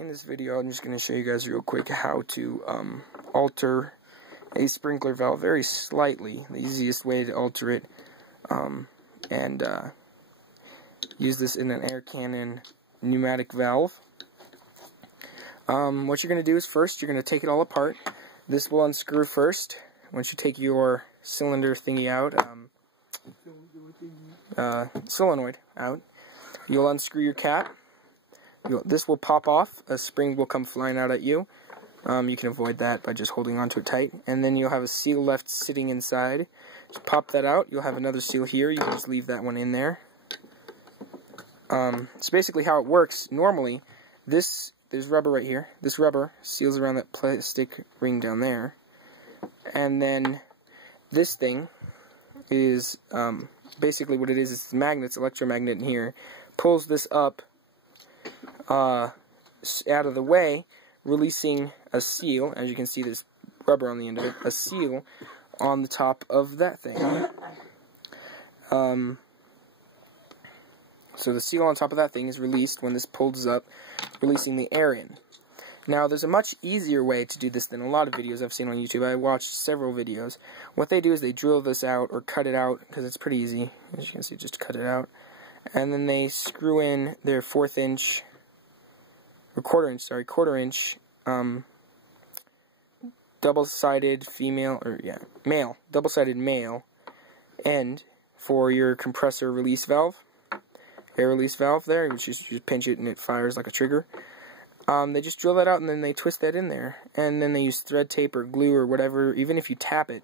In this video, I'm just going to show you guys real quick how to alter a sprinkler valve very slightly. The easiest way to alter it, and use this in an Canon pneumatic valve. What you're going to do is first, you're going to take it all apart. This will unscrew first. Once you take your cylinder thingy out, solenoid out, you'll unscrew your cap. This will pop off. A spring will come flying out at you. You can avoid that by just holding onto it tight. And then you'll have a seal left sitting inside. Just pop that out. You'll have another seal here. You can just leave that one in there. So basically how it works, normally, there's rubber right here. This rubber seals around that plastic ring down there. And then this thing is, basically what it is magnets, electromagnet in here, pulls this up out of the way, releasing a seal. As you can see, there's rubber on the end of it, a seal on the top of that thing. So the seal on top of that thing is released when this pulls up, releasing the air in. Now, there's a much easier way to do this than a lot of videos I've seen on YouTube. I watched several videos. What they do is they drill this out, or cut it out, because it's pretty easy. As you can see, just cut it out. And then they screw in their quarter inch double-sided double-sided male end for your compressor release valve, air release valve there, which is you just pinch it and it fires like a trigger. They just drill that out and then they twist that in there, and then they use thread tape or glue or whatever. Even if you tap it,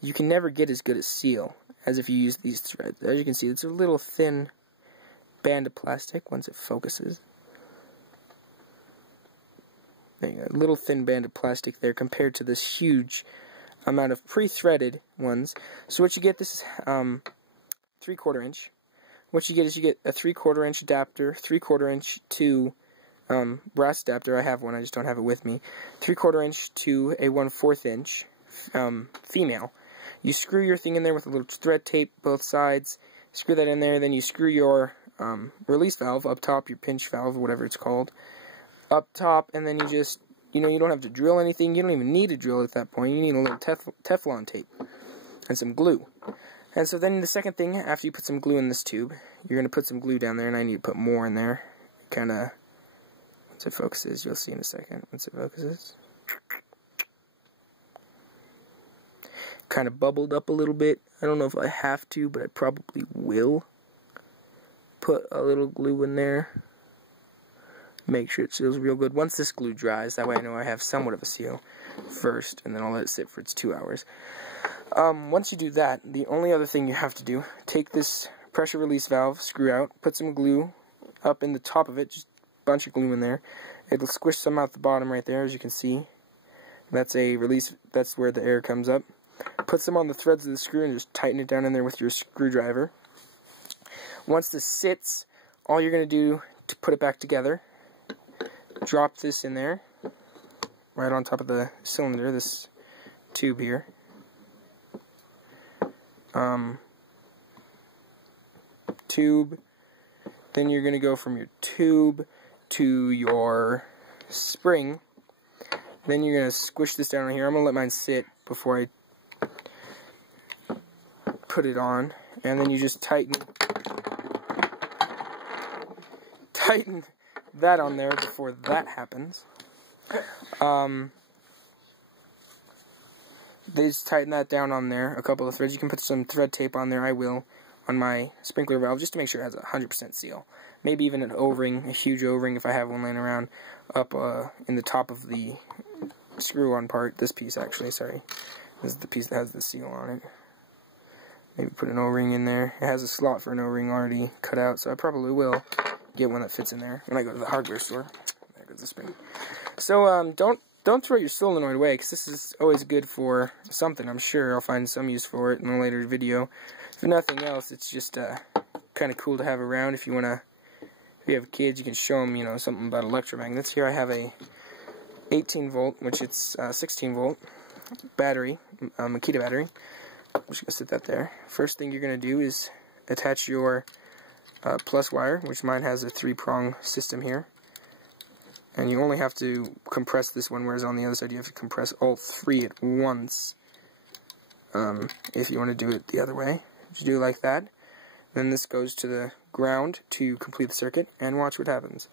you can never get as good a seal as if you use these threads. As you can see, it's a little thin band of plastic once it focuses. There you go, a little thin band of plastic there compared to this huge amount of pre-threaded ones. So what you get, this is 3/4 inch. What you get is you get a 3/4 inch adapter, 3/4 inch to brass adapter. I have one, I just don't have it with me. 3/4 inch to a 1/4 inch female. You screw your thing in there with a little thread tape both sides. Screw that in there, then you screw your release valve up top, your pinch valve, whatever it's called, up top, and then you just, you don't have to drill anything. You don't even need to drill at that point. You need a little Teflon tape and some glue. And so then the second thing, after you put some glue in this tube, you're going to put some glue down there, and I need to put more in there. Kind of, once it focuses, you'll see in a second, once it focuses. Kind of bubbled up a little bit. I don't know if I have to, but I probably will put a little glue in there. Make sure it seals real good. Once this glue dries, that way I know I have somewhat of a seal first, and then I'll let it sit for its 2 hours. Once you do that, the only other thing you have to do, take this pressure release valve, screw out, put some glue up in the top of it, just a bunch of glue in there. It'll squish some out the bottom right there, as you can see. That's a release, that's where the air comes up. Put some on the threads of the screw and just tighten it down in there with your screwdriver. Once this sits, all you're going to do to put it back together, drop this in there, right on top of the cylinder, this tube here. Tube, then you're going to go from your tube to your spring, then you're going to squish this down here. I'm going to let mine sit before I put it on, and then you just tighten that on there before that happens. They just tighten that down on there, a couple of threads. You can put some thread tape on there, I will, on my sprinkler valve, just to make sure it has a 100% seal. Maybe even an O-ring, a huge O-ring if I have one laying around, up in the top of the screw-on part. This piece, actually, sorry. This is the piece that has the seal on it. Maybe put an O-ring in there. It has a slot for an O-ring already cut out, so I probably will get one that fits in there when I go to the hardware store. There goes the spring. So, don't throw your solenoid away, because this is always good for something. I'm sure I'll find some use for it in a later video. If nothing else, it's just kind of cool to have around. If you have kids, you can show them, something about electromagnets. Here I have a 18 volt, which it's 16 volt battery, Makita battery. I'm just going to sit that there. First thing you're going to do is attach your plus wire, which mine has a 3-prong system here. And you only have to compress this one, whereas on the other side you have to compress all three at once. If you want to do it the other way, just do it like that. Then this goes to the ground to complete the circuit, and watch what happens.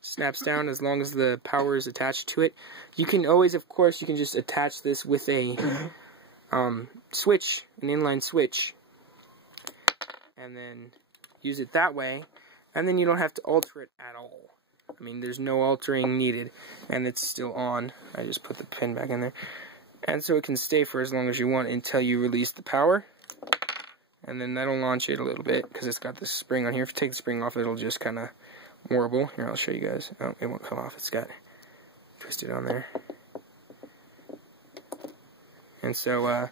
Snaps down as long as the power is attached to it. You can always, of course, you can just attach this with a switch, an inline switch, and then use it that way, and then you don't have to alter it at all. I mean, there's no altering needed, and it's still on. I just put the pin back in there. And so it can stay for as long as you want until you release the power, and then that'll launch it a little bit, because it's got this spring on here. If you take the spring off, it'll just kind of warble. Here, I'll show you guys. Oh, it won't come off. It's got twisted on there. And so,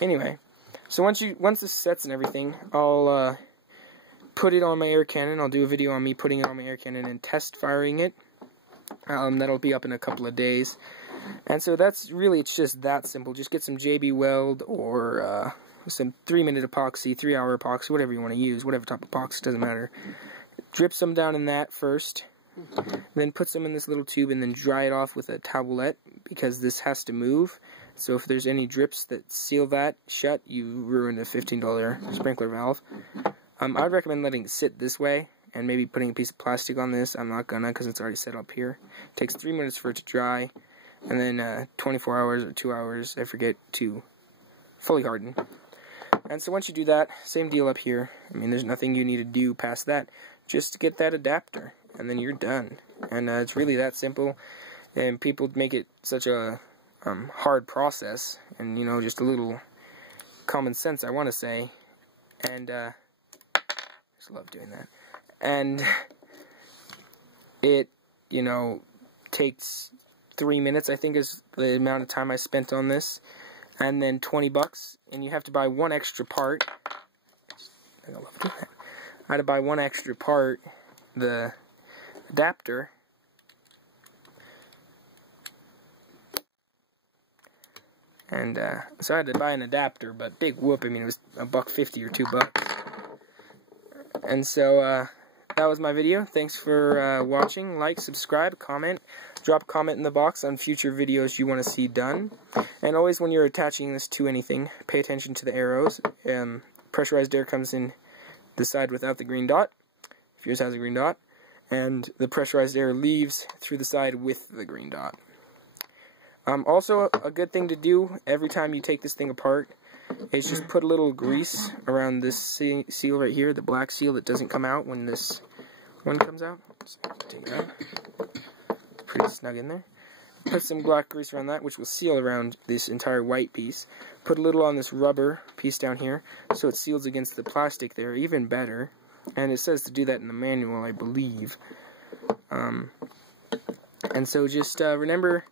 anyway, so once this sets and everything, I'll put it on my air cannon. I'll do a video on me putting it on my air cannon and test firing it. That'll be up in a couple of days. And so that's really, it's just that simple. Just get some JB Weld or some 3-minute epoxy, 3-hour epoxy, whatever you want to use, whatever type of epoxy, doesn't matter. Drip some down in that first, then put some in this little tube and then dry it off with a towelette, because this has to move. So if there's any drips that seal that shut, you ruin a $15 sprinkler valve. I'd recommend letting it sit this way and maybe putting a piece of plastic on this. I'm not gonna, because it's already set up here. It takes 3 minutes for it to dry, and then 24 hours or 2 hours, I forget, to fully harden. And so once you do that, same deal up here. I mean, there's nothing you need to do past that. Just get that adapter, and then you're done. And it's really that simple. And people make it such a hard process, and you know, just a little common sense, I want to say. And just love doing that. And it, you know, takes 3 minutes, I think, is the amount of time I spent on this, and then $20, and you have to buy one extra part. I love doing that. I had to buy one extra part, the adapter. And so I had to buy an adapter, but big whoop, I mean, it was $1.50 or $2. And so that was my video. Thanks for watching. Like, subscribe, comment. Drop a comment in the box on future videos you want to see done. And always, when you're attaching this to anything, pay attention to the arrows. Pressurized air comes in the side without the green dot, if yours has a green dot, and the pressurized air leaves through the side with the green dot. Also, a good thing to do every time you take this thing apart is just put a little grease around this seal right here, the black seal that doesn't come out when this one comes out. Just take it out. It's pretty snug in there. Put some black grease around that, which will seal around this entire white piece. Put a little on this rubber piece down here, so it seals against the plastic there, even better. And it says to do that in the manual, I believe. And so just remember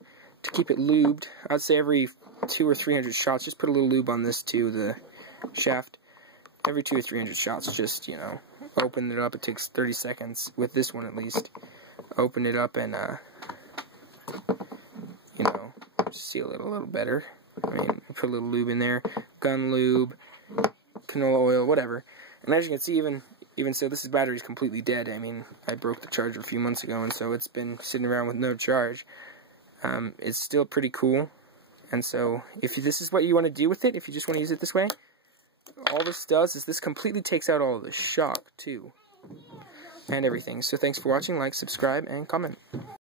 to keep it lubed. I'd say every 200 or 300 shots, just put a little lube on this too, the shaft. Every 200 or 300 shots, just, you know, open it up. It takes 30 seconds, with this one at least. Open it up and, you know, seal it a little better. I mean, put a little lube in there, gun lube, canola oil, whatever. And as you can see, even so, this battery's completely dead. I mean, I broke the charger a few months ago, and so it's been sitting around with no charge. It's still pretty cool. And so, if this is what you want to do with it, if you just want to use it this way, all this does is this completely takes out all of the shock, too. And everything. So thanks for watching, like, subscribe, and comment.